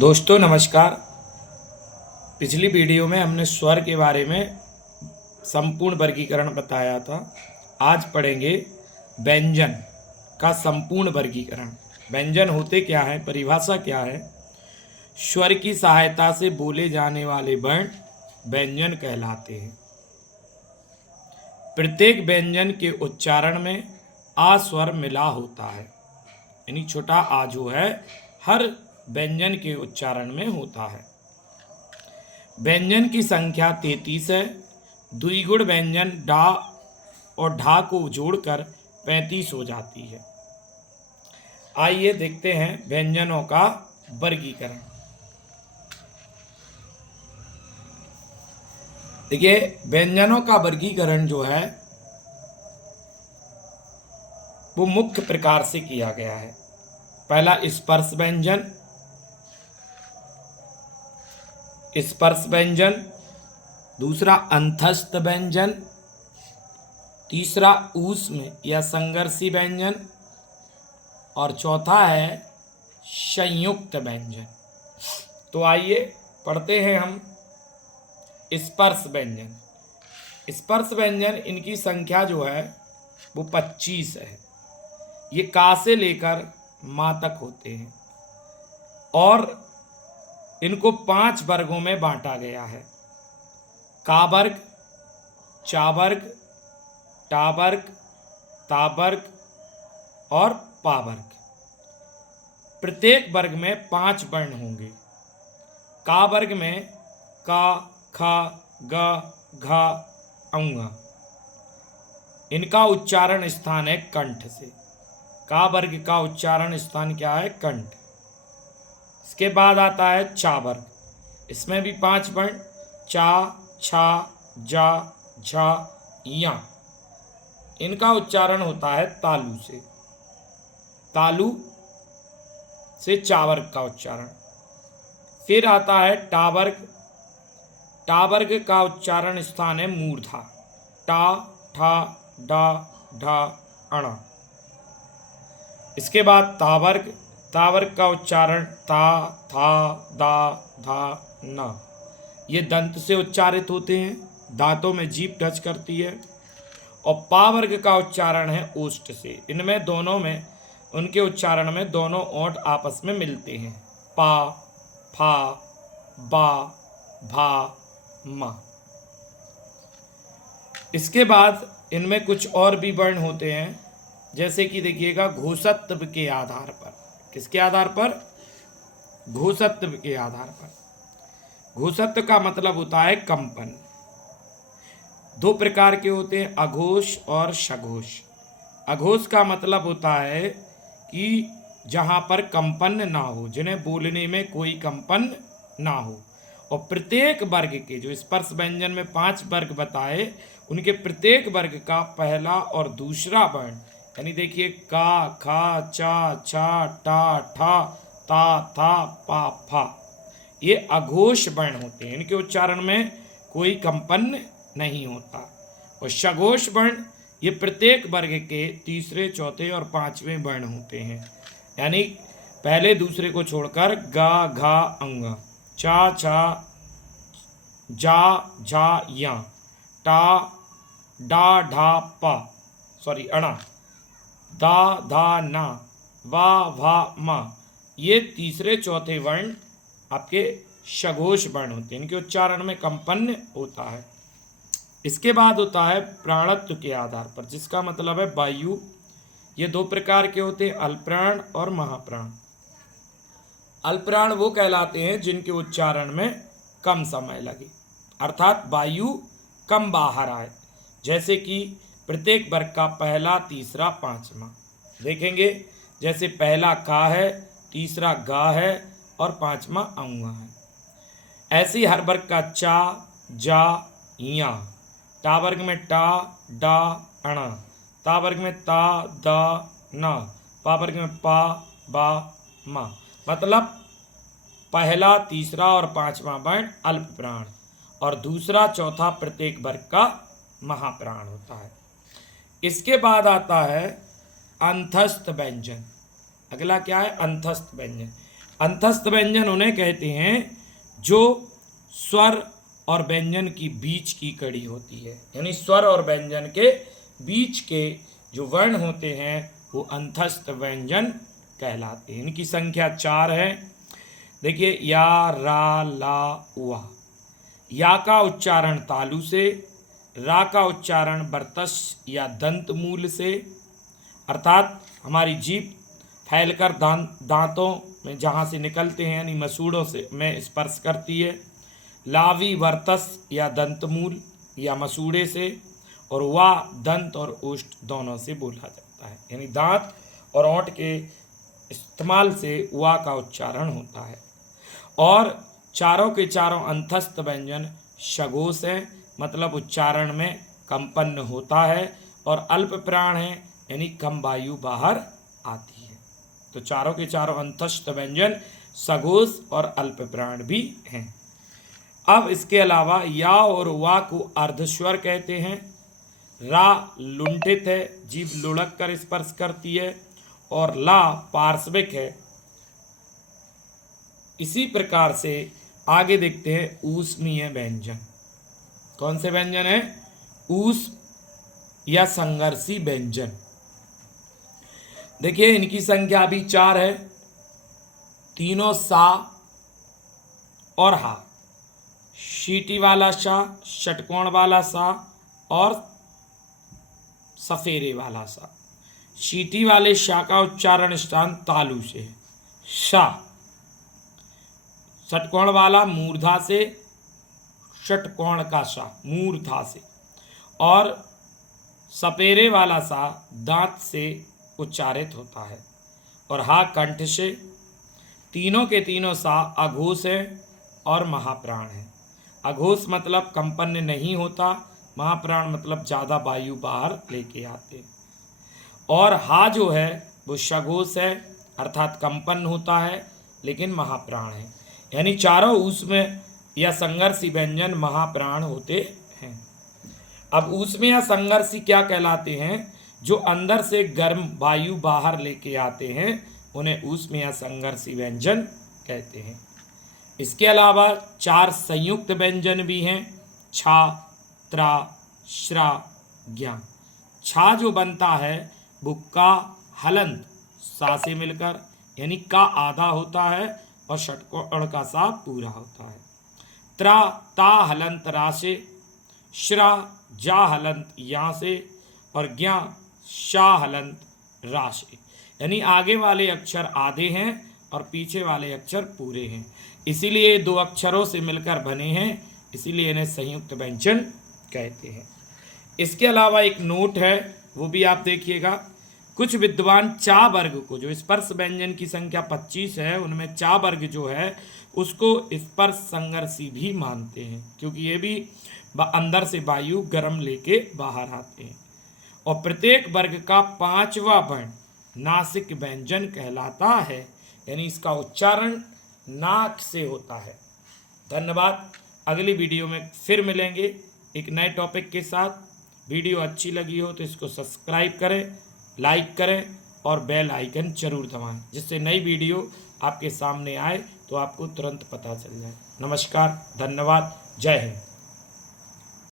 दोस्तों नमस्कार। पिछली वीडियो में हमने स्वर के बारे में संपूर्ण वर्गीकरण बताया था। आज पढ़ेंगे व्यंजन का संपूर्ण वर्गीकरण। व्यंजन होते क्या है, परिभाषा क्या है। स्वर की सहायता से बोले जाने वाले वर्ण व्यंजन कहलाते हैं। प्रत्येक व्यंजन के उच्चारण में आ स्वर मिला होता है, यानी छोटा आ जो है हर व्यंजन के उच्चारण में होता है। व्यंजन की संख्या 33 है। द्विगुण व्यंजन डा और ढा को जोड़कर 35 हो जाती है। आइए देखते हैं व्यंजनों का वर्गीकरण। देखिए, व्यंजनों का वर्गीकरण जो है वो मुख्य प्रकार से किया गया है। पहला स्पर्श व्यंजन, दूसरा अंतस्थ व्यंजन, तीसरा ऊष्म या संघर्षी व्यंजन और चौथा है संयुक्त व्यंजन। तो आइए पढ़ते हैं हम स्पर्श व्यंजन। स्पर्श व्यंजन इनकी संख्या जो है वो 25 है। ये का से लेकर मा तक होते हैं और इनको 5 वर्गों में बांटा गया है। का वर्ग, चा वर्ग, टा वर्ग, ता वर्ग और पा वर्ग। प्रत्येक वर्ग में 5 वर्ण होंगे। का वर्ग में का, खा, ग, घा, औंगा। इनका उच्चारण स्थान है कंठ से। का वर्ग का उच्चारण स्थान क्या है? कंठ। इसके बाद आता है चा वर्ग। इसमें भी 5 वर्ण, चा, छा, जा, झा, या। इनका उच्चारण होता है तालु से। तालु से चा वर्ग का उच्चारण। फिर आता है टा वर्ग। टा वर्ग का उच्चारण स्थान है मूर्धा। टा, ठा, डा, ढा, अणा। इसके बाद ता वर्ग। ता वर्ग का उच्चारण ता, था, दा, धा, ना। ये दंत से उच्चारित होते हैं, दांतों में जीभ टच करती है। और पा वर्ग का उच्चारण है ओष्ठ से। इनमें दोनों में, उनके उच्चारण में दोनों ओंठ आपस में मिलते हैं। पा, फा, बा, भा, मा। इसके बाद इनमें कुछ और भी वर्ण होते हैं, जैसे कि देखिएगा घोषत्व के आधार पर। किसके आधार पर? घोषत्व के आधार पर। घोषत्व का मतलब होता है कंपन। 2 प्रकार के होते हैं, अघोष और सघोष। अघोष का मतलब होता है कि जहाँ पर कंपन ना हो, जिन्हें बोलने में कोई कंपन ना हो। और प्रत्येक वर्ग के, जो स्पर्श व्यंजन में 5 वर्ग बताए, उनके प्रत्येक वर्ग का पहला और दूसरा वर्ण, यानी देखिए का, खा, चा, छा, टा, ठा, ता, था, पा, फा, ये अघोष वर्ण होते हैं। इनके उच्चारण में कोई कंपन नहीं होता। और सघोष वर्ण, ये प्रत्येक वर्ग के तीसरे, चौथे और 5वें वर्ण होते हैं, यानी पहले दूसरे को छोड़कर गा, घा, अंगा, चा, छा, जा, झा, या, टा, डा, ढा, पा, अणा, दा, धा, ना, वा, भा, मा। ये तीसरे चौथे वर्ण आपके सघोष वर्ण होते हैं। इनके उच्चारण में कंपन होता है। इसके बाद होता है प्राणत्व के आधार पर, जिसका मतलब है वायु। ये 2 प्रकार के होते हैं, अल्पप्राण और महाप्राण। अल्पप्राण वो कहलाते हैं जिनके उच्चारण में कम समय लगे, अर्थात वायु कम बाहर आए। जैसे कि प्रत्येक वर्ग का पहला, तीसरा, 5वां देखेंगे। जैसे पहला का है, तीसरा गा है और 5वां औंगा है। ऐसे ही हर वर्ग का चा, जा, या। टा वर्ग में टा, डा, अणा। ता वर्ग में ता, दा, ना। पा वर्ग में पा, बा, मा। मतलब पहला, तीसरा और 5वां वर्ण अल्प प्राण और दूसरा, चौथा प्रत्येक वर्ग का महाप्राण होता है। इसके बाद आता है अंतस्थ व्यंजन। अगला क्या है? अंतस्थ व्यंजन। अंतस्थ व्यंजन उन्हें कहते हैं जो स्वर और व्यंजन की बीच की कड़ी होती है, यानी स्वर और व्यंजन के बीच के जो वर्ण होते हैं वो अंतस्थ व्यंजन कहलाते हैं। इनकी संख्या 4 है। देखिए, या, रा, ला, वा। या का उच्चारण तालु से, रा का उच्चारण वर्तस या दंत मूल से, अर्थात हमारी जीभ फैलकर दांतों में जहाँ से निकलते हैं यानी मसूड़ों से में स्पर्श करती है। लावी वर्तस या दंतमूल या मसूड़े से, और वा दंत और ओष्ठ दोनों से बोला जाता है, यानी दांत और ओंठ के इस्तेमाल से वा का उच्चारण होता है। और चारों के चारों अंतस्थ व्यंजन शगोष हैं, मतलब उच्चारण में कंपन होता है, और अल्प प्राण है, यानी कम वायु बाहर आती है। तो चारों के चारों अंतस्थ व्यंजन सघोष और अल्प प्राण भी हैं। अब इसके अलावा या और वा को अर्धस्वर कहते हैं। रा लुंठित है, जीभ लुढ़क कर स्पर्श करती है, और ला पार्श्विक है। इसी प्रकार से आगे देखते हैं ऊष्मीय व्यंजन। कौन से व्यंजन है? ऊष्म या संघर्षी व्यंजन। देखिए, इनकी संख्या भी 4 है। तीनों सा और हा, शीटी वाला सा, षटकोण वाला सा और सफेरे वाला सा। शीटी वाले शा का उच्चारण स्थान तालु से है, शा। षटकोण वाला मूर्धा से, षटकोण का सा मूर्धा से, और सपेरे वाला सा दांत से उच्चारित होता है, और हा कंठ से। तीनों के तीनों सा अघोष है और महाप्राण है। अघोष मतलब कंपन नहीं होता, महाप्राण मतलब ज़्यादा वायु बाहर लेके आते। और हा जो है वो शघोष है, अर्थात कंपन होता है लेकिन महाप्राण है। यानी चारों ऊष्म या संघर्षी व्यंजन महाप्राण होते हैं। अब ऊष्म या संघर्षी क्या कहलाते हैं? जो अंदर से गर्म वायु बाहर लेके आते हैं उन्हें ऊष्म या संघर्षी व्यंजन कहते हैं। इसके अलावा 4 संयुक्त व्यंजन भी हैं, छा, त्रा, श्रा, ज्ञा। छा जो बनता है वो का हलंत सा से मिलकर, यानी का आधा होता है और षटकोण का सा पूरा होता है। त्रा ता हलंत रा से, श्रा जा हलंत या से, और ज्ञा शा हलंत रा से। यानी आगे वाले अक्षर आधे हैं और पीछे वाले अक्षर पूरे हैं, इसीलिए 2 अक्षरों से मिलकर बने हैं, इसीलिए इन्हें संयुक्त व्यंजन कहते हैं। इसके अलावा एक नोट है, वो भी आप देखिएगा। कुछ विद्वान चा वर्ग को, जो स्पर्श व्यंजन की संख्या 25 है, उनमें चा वर्ग जो है उसको स्पर्श संघर्षी भी मानते हैं, क्योंकि ये भी अंदर से वायु गर्म लेके बाहर आते हैं। और प्रत्येक वर्ग का 5वां वर्ण नासिक व्यंजन कहलाता है, यानी इसका उच्चारण नाक से होता है। धन्यवाद। अगली वीडियो में फिर मिलेंगे एक नए टॉपिक के साथ। वीडियो अच्छी लगी हो तो इसको सब्सक्राइब करें, लाइक करें और बेल आइकन जरूर दबाएं, जिससे नई वीडियो आपके सामने आए तो आपको तुरंत पता चल जाए। नमस्कार, धन्यवाद, जय हिंद।